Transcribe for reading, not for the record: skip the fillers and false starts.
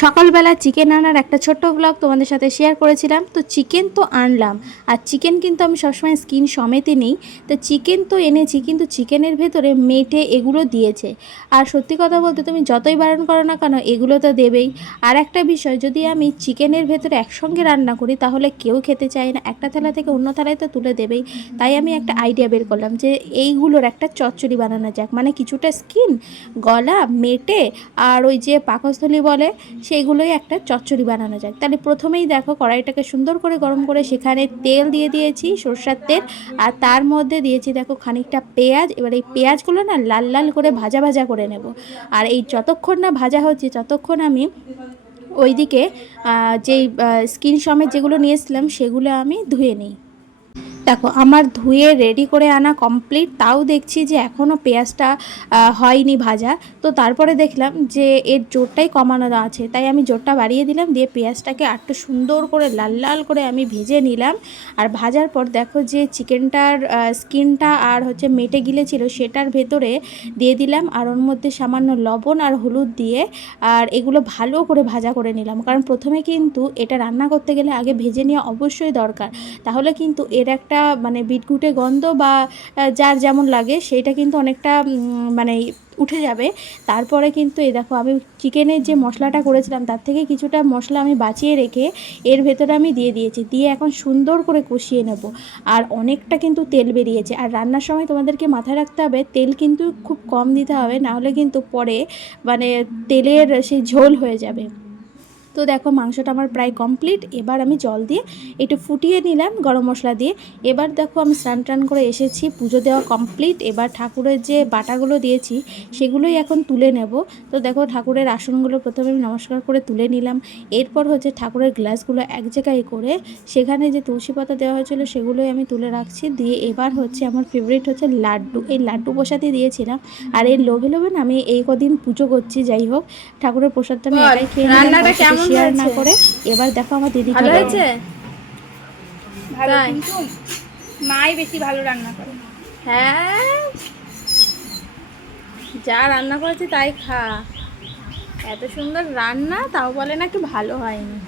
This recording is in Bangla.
সকালবেলা চিকেন আনার একটা ছোট্ট ব্লগ তোমাদের সাথে শেয়ার করেছিলাম। তো চিকেন তো আনলাম, আর চিকেন কিন্তু আমি সবসময় স্কিন সমেতে নিই। তো চিকেন তো এনেছি, কিন্তু চিকেনের ভেতরে মেটে এগুলো দিয়েছে। আর সত্যি কথা বলতে তুমি যতই বারণ করো না কেন, এগুলো তো দেবেই। আর একটা বিষয়, যদি আমি চিকেনের ভেতরে একসঙ্গে রান্না করি তাহলে কেউ খেতে চায় না, একটা থালা থেকে অন্য থালায় তো তুলে দেবেই। তাই আমি একটা আইডিয়া বের করলাম যে এইগুলোর একটা চচ্চড়ি বানানো যাক, মানে কিছুটা স্কিন, গলা, মেটে আর ওই যে পাকস্থলী বলে, সেইগুলোই একটা চচ্চড়ি বানানো যায়। তাহলে প্রথমেই দেখো কড়াইটাকে সুন্দর করে গরম করে সেখানে তেল দিয়ে দিয়েছি, সরষের তেল। আর তার মধ্যে দিয়েছি দেখো খানিকটা পেঁয়াজ। এবার এই পেঁয়াজগুলো না লাল লাল করে ভাজা ভাজা করে নেব। আর এই যতক্ষণ না ভাজা হচ্ছে ততক্ষণ আমি ওইদিকে যেই স্কিন সমেত যেগুলো নিয়েছিলাম সেগুলো আমি ধুয়ে নিই। দেখো আমার ধুয়ে রেডি করে আনা কমপ্লিট, তাও দেখছি যে এখনও পেঁয়াজটা হয়নি ভাজা। তো তারপরে দেখলাম যে এর জোরটাই কমানো আছে, তাই আমি জোরটা বাড়িয়ে দিলাম, দিয়ে পেঁয়াজটাকে একটু সুন্দর করে লাল লাল করে আমি ভেজে নিলাম। আর ভাজার পর দেখো যে চিকেনটার স্কিনটা আর হচ্ছে মেটে গিলেছিল সেটার ভেতরে দিয়ে দিলাম, আর ওর মধ্যে সামান্য লবণ আর হলুদ দিয়ে আর এগুলো ভালো করে ভাজা করে নিলাম। কারণ প্রথমে কিন্তু এটা রান্না করতে গেলে আগে ভেজে নেওয়া অবশ্যই দরকার, তাহলে কিন্তু এর একটা মানে বিটকুটে গন্ধ বা যার যেমন লাগে সেইটা কিন্তু অনেকটা মানে উঠে যাবে। তারপরে কিন্তু এই দেখো আমি চিকেনের যে মশলাটা করেছিলাম তার থেকে কিছুটা মশলা আমি বাঁচিয়ে রেখে এর ভেতরে আমি দিয়ে দিয়েছি, দিয়ে এখন সুন্দর করে কষিয়ে নেব। আর অনেকটা কিন্তু তেল বেরিয়েছে, আর রান্নার সময় তোমাদেরকে মাথায় রাখতে হবে তেল কিন্তু খুব কম দিতে হবে, নাহলে কিন্তু পরে মানে তেলের সেই ঝোল হয়ে যাবে। তো দেখো মাংসটা আমার প্রায় কমপ্লিট। এবার আমি জল দিয়ে একটু ফুটিয়ে নিলাম গরম মশলা দিয়ে। এবার দেখো আমি স্নান টান করে এসেছি, পুজো দেওয়া কমপ্লিট। এবার ঠাকুরের যে বাটাগুলো দিয়েছি সেগুলোই এখন তুলে নেব। তো দেখো ঠাকুরের আসনগুলো প্রথমে আমি নমস্কার করে তুলে নিলাম। এরপর হচ্ছে ঠাকুরের গ্লাসগুলো এক জায়গায় করে সেখানে যে তুলসী পাতা দেওয়া হয়েছিল সেগুলোই আমি তুলে রাখছি। দিয়ে এবার হচ্ছে আমার ফেভারিট হচ্ছে লাড্ডু, এই লাড্ডু প্রসাদই দিয়েছিলাম। আর এই লোভে লোভে না আমি এই কদিন পুজো করছি। যাই হোক, ঠাকুরের প্রসাদটা আমি একাই খেয়ে নিলাম, রান্নাটা কেমন শেয়ার না হয়েছে? করে। এবার দেখো আমার দিদি ভালো চলে হয়েছে? ভালো, তাই? কিন্তু মাই বেশি ভালো রান্না করে। হ্যাঁ, যা রান্না করেছি তাই খা। এত সুন্দর রান্না, তাও বলে নাকি ভালো হয়নি।